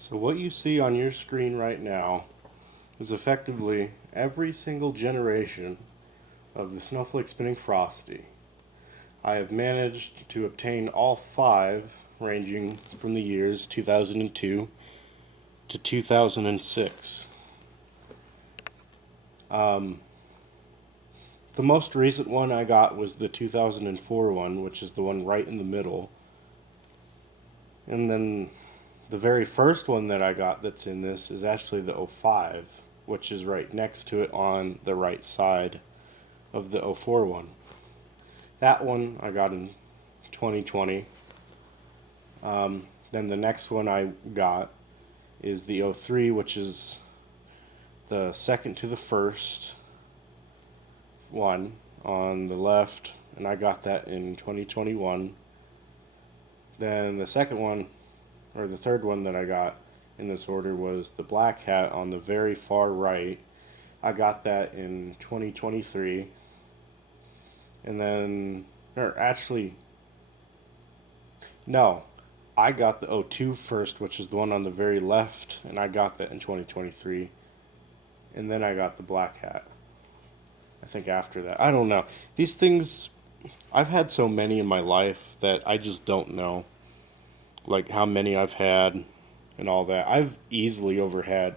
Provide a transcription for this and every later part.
So what you see on your screen right now is effectively every single generation of the snowflake spinning Frosty. I have managed to obtain all five, ranging from the years 2002 to 2006. Um, the most recent one I got was the 2004 one, which is the one right in the middle. And then the very first one that I got that's in this is actually the 05, which is right next to it on the right side of the 04 one. That one I got in 2020. Then the next one I got is the 03, which is the second to the first one on the left, and I got that in 2021. Then the second one, or the third one that I got in this order, was the black hat on the very far right. I got that in 2023. And then, or actually, no, I got the 02 first, which is the one on the very left, and I got that in 2023. And then I got the black hat, I think, after that. I don't know. These things, I've had so many in my life that I just don't know, like, how many I've had and all that. I've easily over the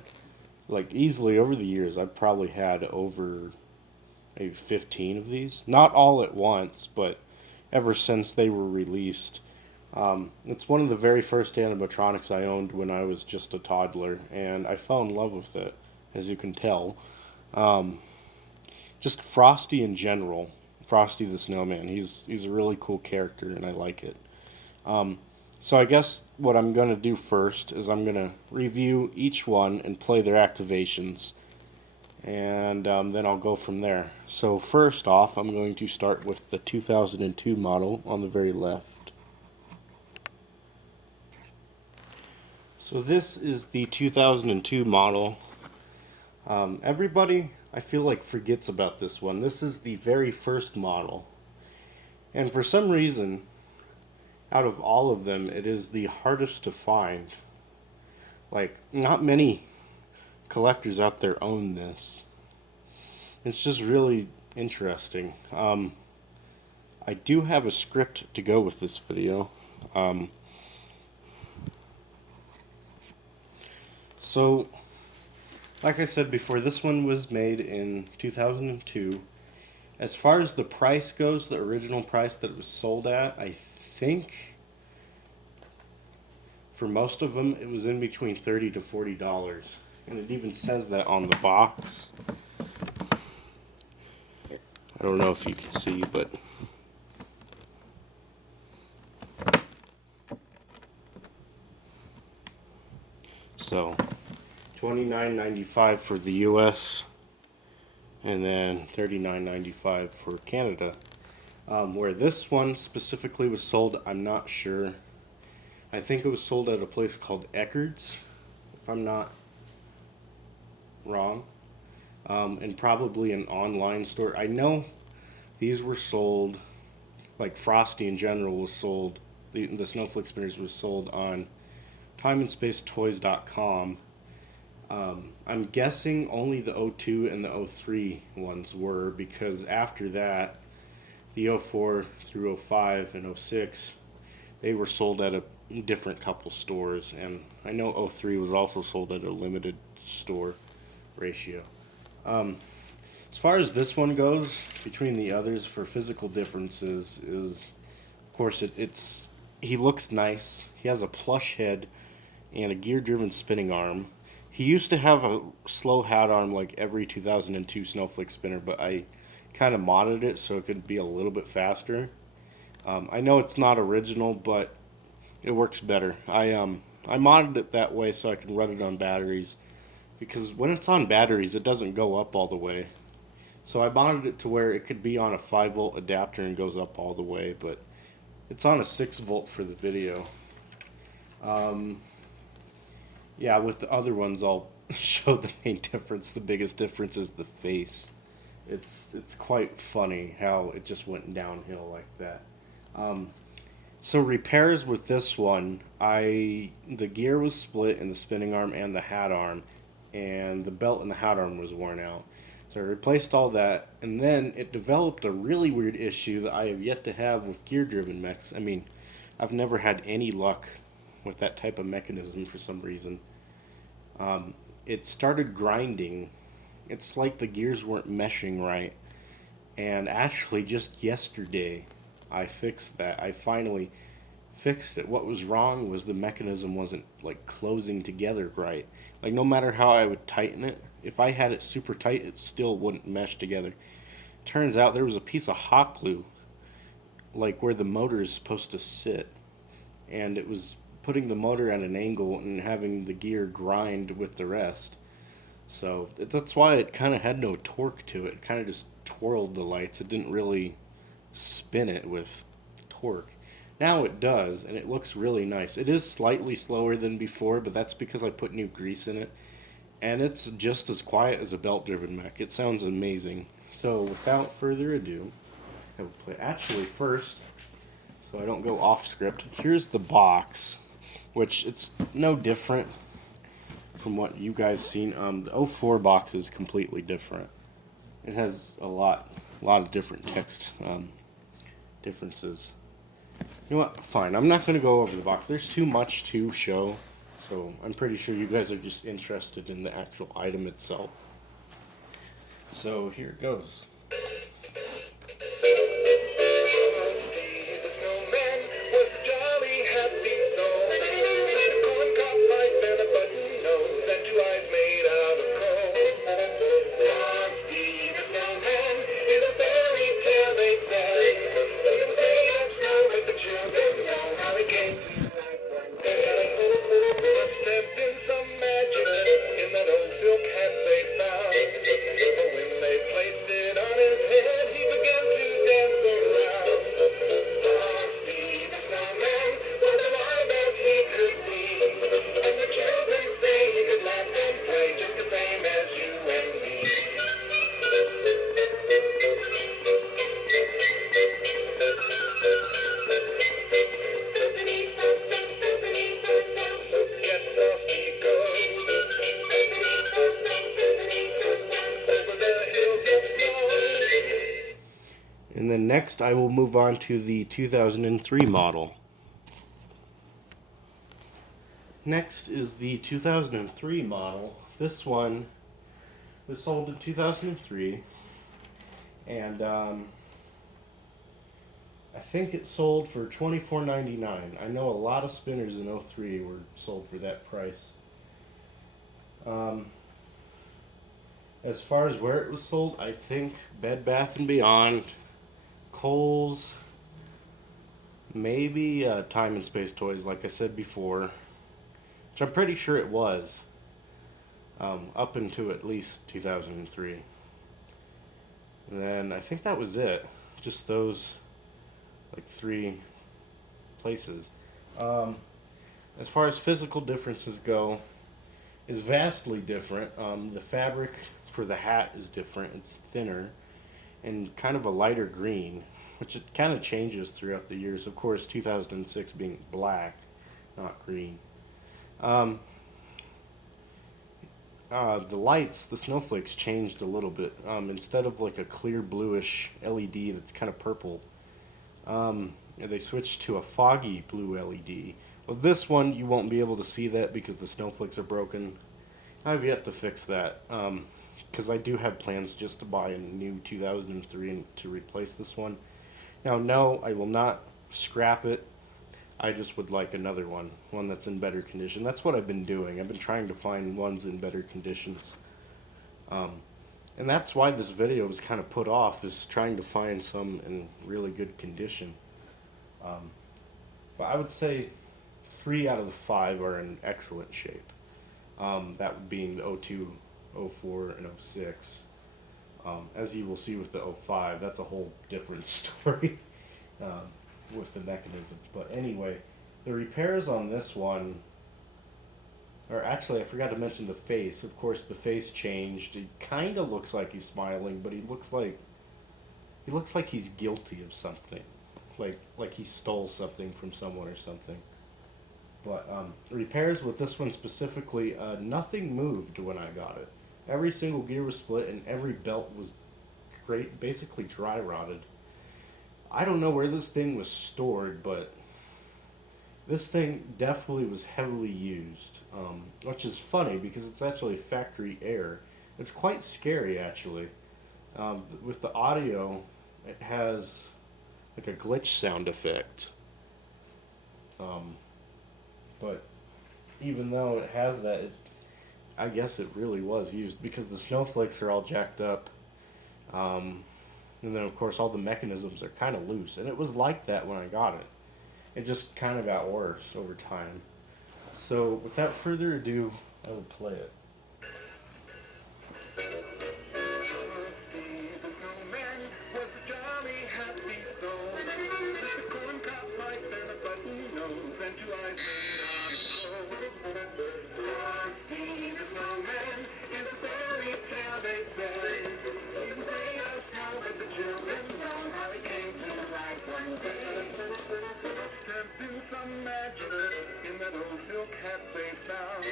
years, I've probably had over maybe 15 of these. Not all at once, but ever since they were released. It's one of the very first animatronics I owned when I was just a toddler, and I fell in love with it, as you can tell. Just Frosty in general, Frosty the Snowman. He's a really cool character, and I like it. So I guess what I'm going to do first is I'm going to review each one and play their activations, and then I'll go from there. So first off, I'm going to start with the 2002 model on the very left. So this is the 2002 model. Everybody, I feel like, forgets about this one. This is the very first model. And for some reason, out of all of them, it is the hardest to find. Like, not many collectors out there own this. It's just really interesting. I do have a script to go with this video. So, like I said before, this one was made in 2002. As far as the price goes, the original price that it was sold at, I think for most of them it was in between $30 to $40. And it even says that on the box. I don't know if you can see, but so $29.95 for the US, and then $39.95 for Canada. Where this one specifically was sold, I'm not sure. I think it was sold at a place called Eckerd's, if I'm not wrong, and probably an online store. I know these were sold, like Frosty in general was sold, the snowflake spinners was sold on timeandspacetoys.com. I'm guessing only the 02 and the 03 ones were, because after that, the 04 through 05 and 06, they were sold at a different couple stores, and I know 03 was also sold at a limited store ratio. As far as this one goes, between the others for physical differences is, of course, he looks nice. He has a plush head and a gear-driven spinning arm. He used to have a slow hat arm like every 2002 snowflake spinner, but I kind of modded it so it could be a little bit faster. I know it's not original, but it works better. I modded it that way so I can run it on batteries, because when it's on batteries, it doesn't go up all the way. So I modded it to where it could be on a 5-volt adapter and goes up all the way, but it's on a 6-volt for the video. Yeah, with the other ones, I'll show the main difference. The biggest difference is the face. It's quite funny how it just went downhill like that. So repairs with this one, the gear was split in the spinning arm and the hat arm, and the belt and the hat arm was worn out. So I replaced all that, and then it developed a really weird issue that I have yet to have with gear-driven mechs. I mean, I've never had any luck with that type of mechanism for some reason. It started grinding. It's like the gears weren't meshing right. And actually, just yesterday, I fixed that. I finally fixed it. What was wrong was the mechanism wasn't like closing together right. Like no matter how I would tighten it, if I had it super tight, it still wouldn't mesh together. Turns out there was a piece of hot glue, like where the motor is supposed to sit, and it was putting the motor at an angle and having the gear grind with the rest. So that's why it kind of had no torque to it. It kind of just twirled the lights. It didn't really spin it with torque. Now it does, and it looks really nice. It is slightly slower than before, but that's because I put new grease in it. And it's just as quiet as a belt-driven mech. It sounds amazing. So without further ado, I will play. Actually, first, so I don't go off script, here's the box, which it's no different from what you guys seen. The '04 box is completely different. It has a lot of different text differences. You know what? Fine. I'm not going to go over the box. There's too much to show, so I'm pretty sure you guys are just interested in the actual item itself. So here it goes. And then next I will move on to the 2003 model. Next is the 2003 model. This one was sold in 2003, and I think it sold for $24.99. I know a lot of spinners in '03 were sold for that price. As far as where it was sold, I think Bed Bath & Beyond, Kohl's, maybe Time and Space Toys, like I said before, which I'm pretty sure it was, up into at least 2003. And then I think that was it. Just those, like, 3 places. As far as physical differences go, is vastly different. The fabric for the hat is different. It's thinner and kind of a lighter green, which it kind of changes throughout the years. Of course, 2006 being black, not green. The lights, the snowflakes changed a little bit. Instead of like a clear bluish LED that's kind of purple, they switched to a foggy blue LED. Well, this one you won't be able to see that because the snowflakes are broken. I've yet to fix that because I do have plans just to buy a new 2003 and to replace this one. Now, no, I will not scrap it. I just would like another one that's in better condition. That's what I've been doing. I've been trying to find ones in better conditions. And that's why this video was kind of put off, is trying to find some in really good condition. But I would say 3 out of the 5 are in excellent shape. That would being the '02, '04, and '06. As you will see with the '05, that's a whole different story with the mechanism. But anyway, the repairs on this one, or actually I forgot to mention the face. Of course, the face changed. It kind of looks like he's smiling, but he looks like he's guilty of something. like he stole something from someone or something. But repairs with this one specifically, nothing moved when I got it. Every single gear was split and every belt was basically dry rotted. I don't know where this thing was stored, but this thing definitely was heavily used, which is funny because it's actually factory air. It's quite scary actually. With the audio, it has like a glitch sound effect. Um, but even though it has that, I guess it really was used because the snowflakes are all jacked up. Um, and then, of course, all the mechanisms are kind of loose. And it was like that when I got it. It just kind of got worse over time. So, without further ado, I will play it. In that old silk hat they found.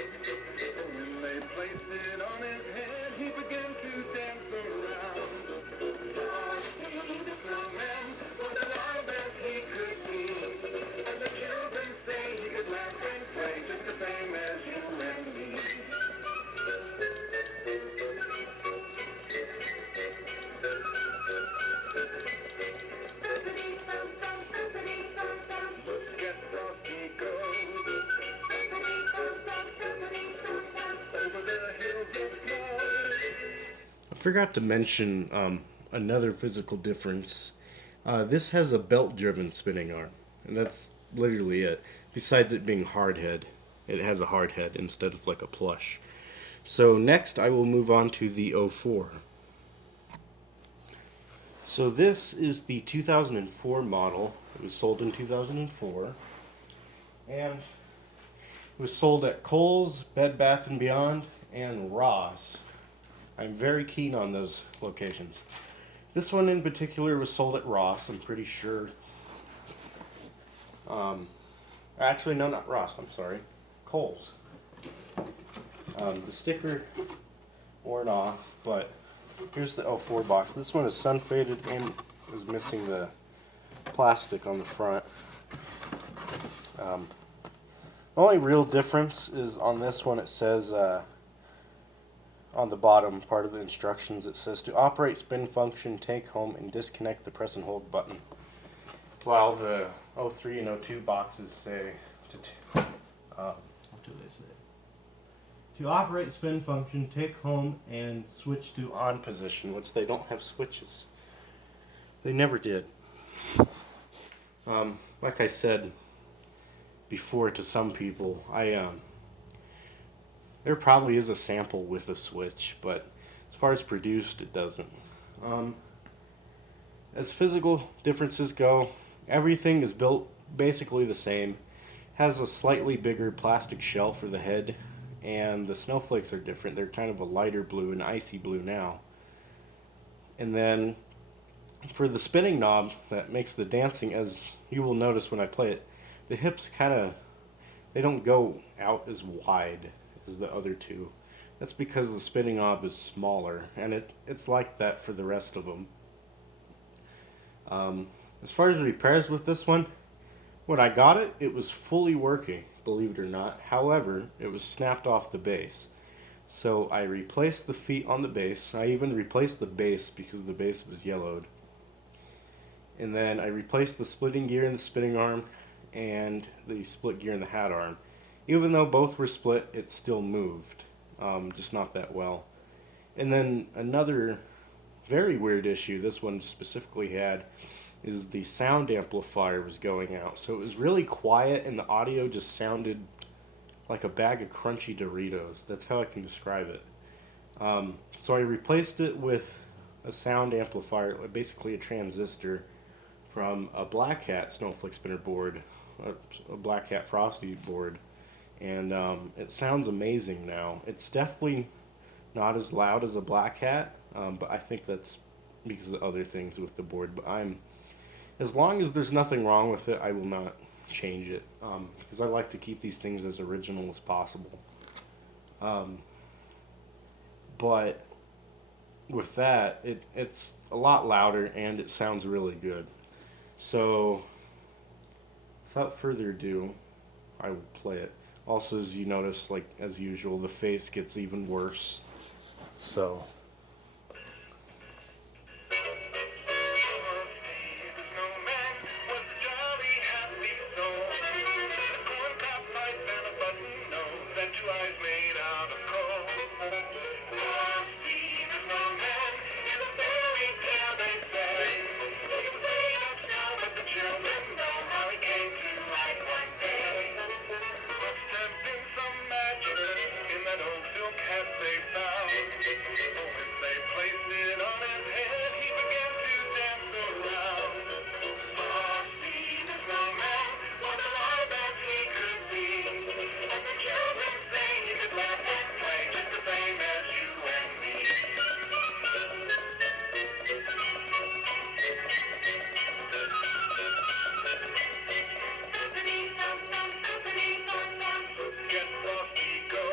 When they placed it on his head, he began to dance around. Frosty the snowman was as wild as he could be. And the children say he could laugh and play just the same as you and me. Look at Frosty go. Over the hills of snow. I forgot to mention another physical difference. This has a belt-driven spinning arm, and that's literally it. Besides it being hard head, it has a hard head instead of like a plush. So next I will move on to the 04. So this is the 2004 model. It was sold in 2004, and it was sold at Kohl's, Bed Bath & Beyond, and Ross. I'm very keen on those locations. This one in particular was sold at Ross, I'm pretty sure. Actually, no, not Ross, I'm sorry. Kohl's. The sticker worn off, but here's the 04 box. This one is sun faded and is missing the plastic on the front. The only real difference is on this one it says on the bottom part of the instructions it says to operate spin function, take home and disconnect the press and hold button, while the 03 and 02 boxes say what do they say? To operate spin function, take home and switch to on position, which they don't have switches. They never did. Like I said before to some people, there probably is a sample with a switch, but as far as produced, it doesn't. As physical differences go, everything is built basically the same. Has a slightly bigger plastic shell for the head, and the snowflakes are different. They're kind of a lighter blue, an icy blue now. And then for the spinning knob that makes the dancing, as you will notice when I play it, the hips they don't go out as wide as the other two. That's because the spinning knob is smaller, and it's like that for the rest of them. As far as repairs with this one, when I got it, it was fully working, believe it or not. However, it was snapped off the base. So I replaced the feet on the base. I even replaced the base because the base was yellowed. And then I replaced the splitting gear in the spinning arm and the split gear in the hat arm. Even though both were split, it still moved, just not that well. And then another very weird issue this one specifically had is the sound amplifier was going out. So it was really quiet and the audio just sounded like a bag of crunchy Doritos. That's how I can describe it. So I replaced it with a sound amplifier, basically a transistor from a Black Hat snowflake spinner board, a Black Hat Frosty board. And it sounds amazing now. It's definitely not as loud as a Black Hat, but I think that's because of other things with the board. But I'm As long as there's nothing wrong with it, I will not change it, because I like to keep these things as original as possible. Um, but with that, it's a lot louder and it sounds really good. So, without further ado, I will play it. Also, as you notice, like as usual, the face gets even worse. So, Frosty the snowman was a jolly happy soul. A corncob pipe and a button nose and two eyes made out of coal. Frosty the snowman is a fairy tale, they say. He was made of snow, but the children know how he came to life one day. Must have been some magic in that old silk hat they found. For when they placed it on his head, he began to dance around. Frosty the snowman was alive as he could be, and the children say he could laugh and play just the same as you and me. Get Frosty goes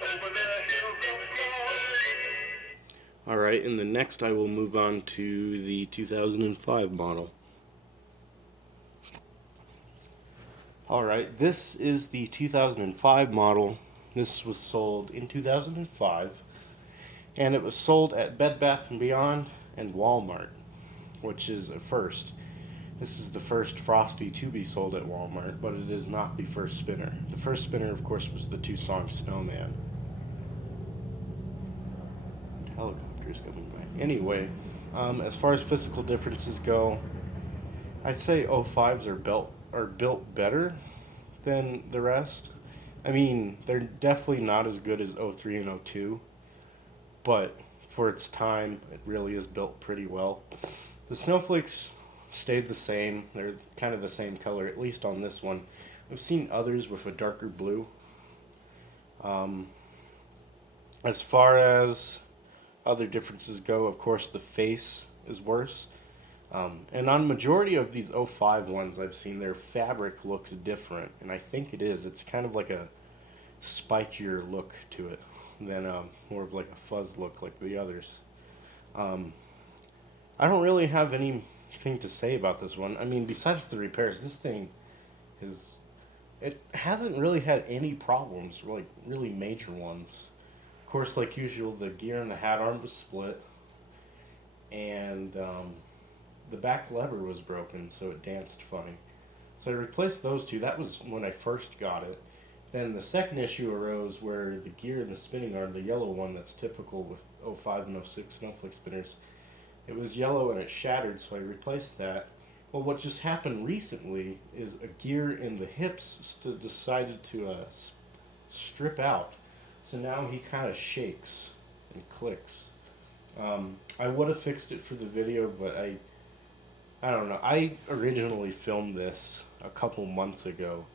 over the hills of snow. alright, and the next I will move on to the 2005 model. Alright, this is the 2005 model. This was sold in 2005, and it was sold at Bed Bath & Beyond and Walmart, which is a first. This is the first Frosty to be sold at Walmart, but it is not the first spinner. The first spinner, of course, was the two-song Snowman. Helicopters coming by. Anyway, as far as physical differences go, I'd say 05s are built better than the rest. I mean, they're definitely not as good as 03 and 02, but for its time, it really is built pretty well. The snowflakes stayed the same. They're kind of the same color, at least on this one. I've seen others with a darker blue. As far as other differences go, of course, the face is worse. And on majority of these 05 ones I've seen, their fabric looks different, and I think it is. It's kind of like a spikier look to it than more of like a fuzz look like the others. I don't really have anything to say about this one. I mean, besides the repairs, this thing it hasn't really had any problems, like really major ones. Of course, like usual, the gear and the hat arm was split, and the back lever was broken, so it danced funny. So I replaced those two. That was when I first got it. Then the second issue arose where the gear and the spinning arm, the yellow one that's typical with 05 and 06 snowflake spinners, it was yellow and it shattered, so I replaced that. Well, what just happened recently is a gear in the hips decided to strip out. So now he kind of shakes and clicks. I would have fixed it for the video, but I don't know. I originally filmed this a couple months ago,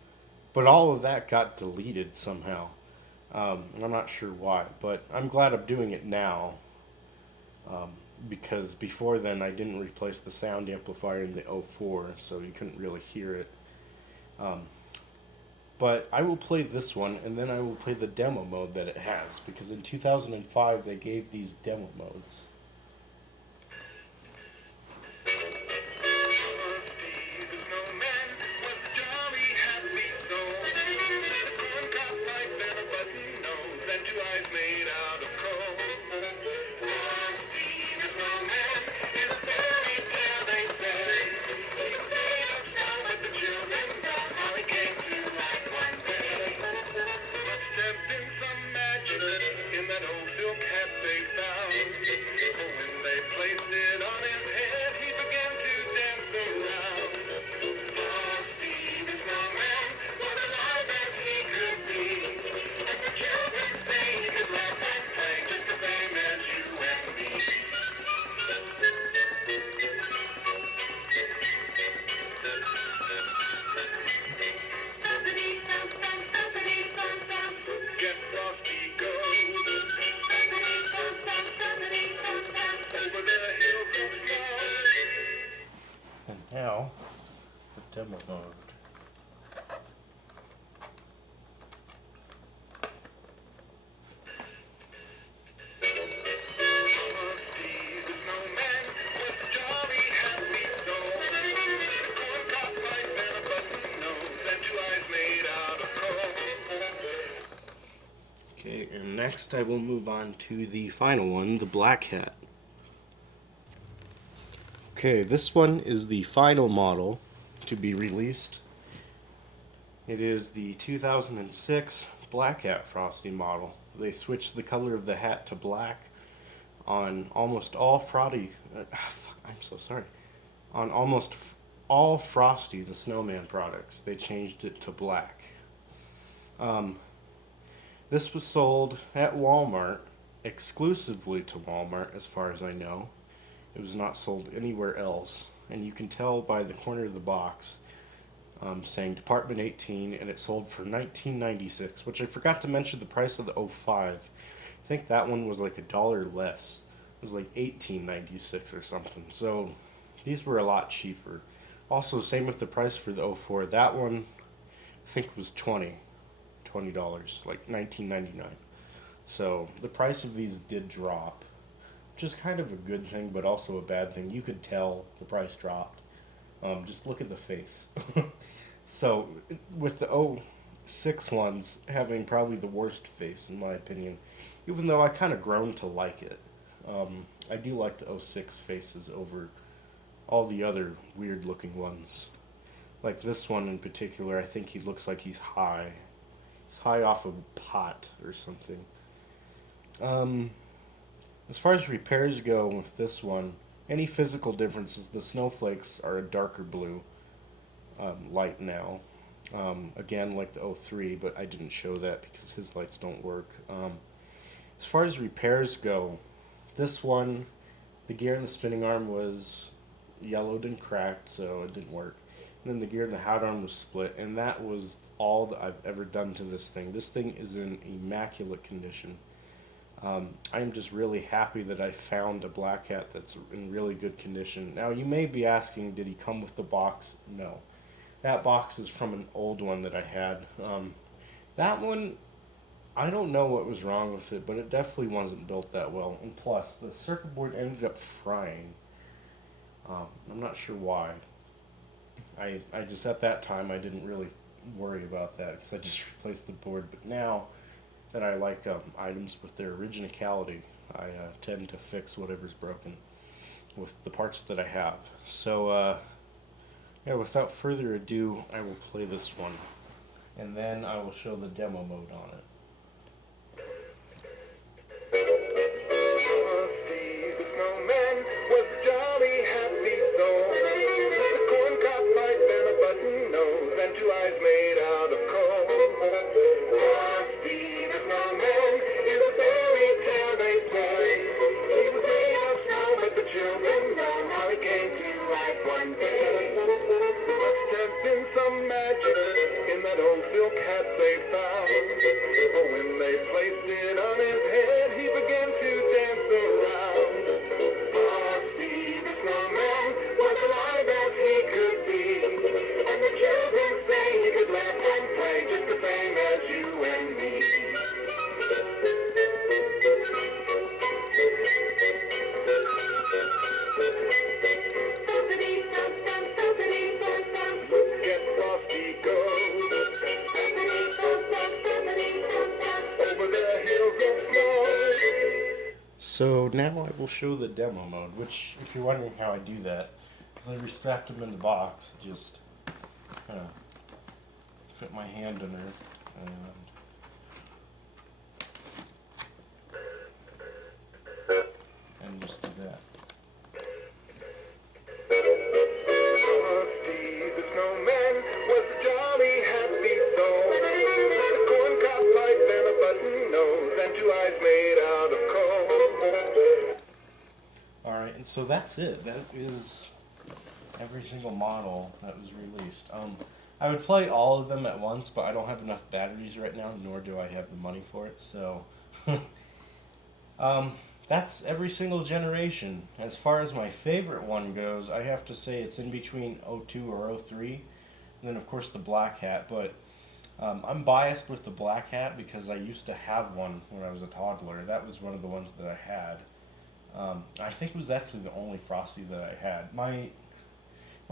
but all of that got deleted somehow. And I'm not sure why, but I'm glad I'm doing it now. Because before then I didn't replace the sound amplifier in the 04, so you couldn't really hear it. But I will play this one, and then I will play the demo mode that it has, because in 2005 they gave these demo modes. In that old silk hat they found. Okay, and next I will move on to the final one, the black hat. Okay, this one is the final model to be released. It is the 2006 black hat Frosty model. They switched the color of the hat to black on almost all Frosty. I'm so sorry. On almost all Frosty the Snowman products, they changed it to black. This was sold at Walmart, exclusively to Walmart, as far as I know. It was not sold anywhere else, and you can tell by the corner of the box saying Department 18, and it sold for $19.96, which I forgot to mention the price of the 05. I think that one was like $1 less. It was like $18.96 or something. So these were a lot cheaper. Also, same with the price for the 04. That one I think was $20, like $19.99. So the price of these did drop, which is kind of a good thing, but also a bad thing. You could tell the price dropped. Just look at the face. So with the 06 ones having probably the worst face in my opinion, even though I kind of grown to like it. I do like the 06 faces over all the other weird looking ones. Like this one in particular, I think he looks like he's high. He's high off a pot or something. As far as repairs go with this one, any physical differences, the snowflakes are a darker blue light now. Again, like the 03, but I didn't show that because his lights don't work. As far as repairs go, this one, the gear and the spinning arm was yellowed and cracked, so it didn't work. And then the gear and the hat arm was split, and that was all that I've ever done to this thing. This thing is in immaculate condition. I'm just really happy that I found a black hat that's in really good condition. Now, you may be asking, did he come with the box? No. That box is from an old one that I had. That one, I don't know what was wrong with it, but it definitely wasn't built that well. And plus, the circuit board ended up frying. I'm not sure why. I just, at that time, I didn't really worry about that because I just replaced the board. But now that I like items with their originality, I tend to fix whatever's broken with the parts that I have. So, yeah, without further ado, I will play this one, and then I will show the demo mode on it. Frosty the snowman was jolly happy so. The corn cob pipe and a button nose and two eyes made out of coal. Frosty the snowman is a fairy tale they say. He was made of snow, but the children know how he came to life one day. There must have been some magic in that old silk hat they found. For when they placed it on his head, he began to dance around. Frosty the snowman was alive as he could be, and the children say he could laugh and play just the same as you and me. Look at Frosty go over the hills of snow. So now I will show the demo mode, which, if you're wondering how I do that, is I restrapped them in the box, just kind of fit my hand in there, and just do that. Frosty the snowman was a jolly happy soul. A corn cob pipe and a button nose and two eyes made out of coal. Alright, and so that's it. That is every single model that was released. I would play all of them at once, but I don't have enough batteries right now, nor do I have the money for it, so that's every single generation. As far as my favorite one goes, I have to say it's in between 02 or 03, and then of course the black hat, but I'm biased with the black hat because I used to have one when I was a toddler. That was one of the ones that I had. I think it was actually the only Frosty that I had. My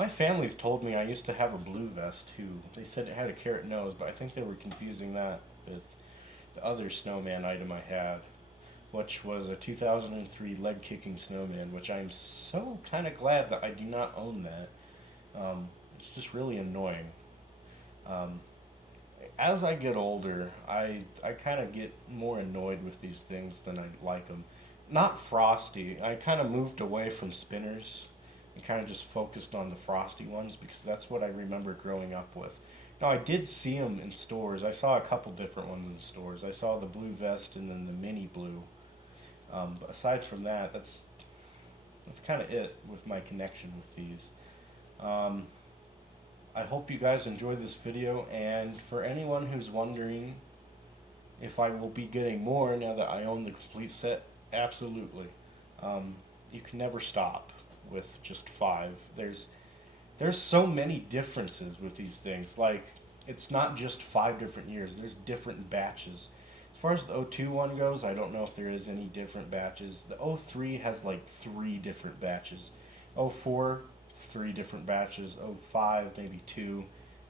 family's told me I used to have a blue vest too. They said it had a carrot nose, but I think they were confusing that with the other snowman item I had, which was a 2003 leg kicking snowman, which I'm so kind of glad that I do not own that. It's just really annoying. Um, as I get older, I kind of get more annoyed with these things than I like them. Not Frosty. I kind of moved away from spinners and kind of just focused on the Frosty ones because that's what I remember growing up with. Now, I did see them in stores. I saw a couple different ones in stores. I saw the blue vest and then the mini blue. But aside from that, that's kind of it with my connection with these. Um, I hope you guys enjoy this video, and for anyone who's wondering if I will be getting more now that I own the complete set, absolutely. You can never stop with just 5. There's so many differences with these things. Like, it's not just 5 different years. There's different batches. As far as the '02 one goes, I don't know if there is any different batches. The '03 has like 3 different batches. '04, 3 different batches. '05, maybe 2.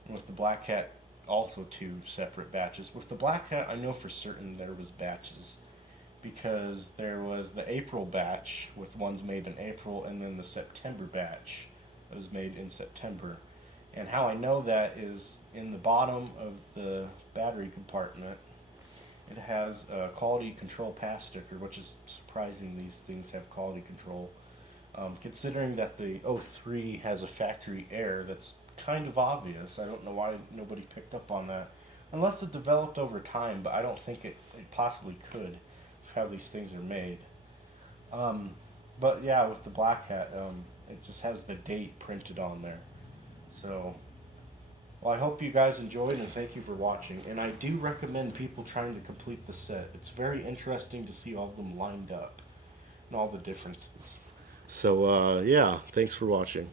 And with the Black Hat, also 2 separate batches. With the Black Hat, I know for certain there was batches, because there was the April batch with ones made in April, and then the September batch that was made in September. And how I know that is in the bottom of the battery compartment, it has a quality control pass sticker, which is surprising these things have quality control. Considering that the '03 has a factory error, that's kind of obvious. I don't know why nobody picked up on that. Unless it developed over time, but I don't think it possibly could, how these things are made. But yeah, with the Black Hat, it just has the date printed on there. So, well, I hope you guys enjoyed, and thank you for watching. And I do recommend people trying to complete the set. It's very interesting to see all of them lined up and all the differences. So, yeah, thanks for watching.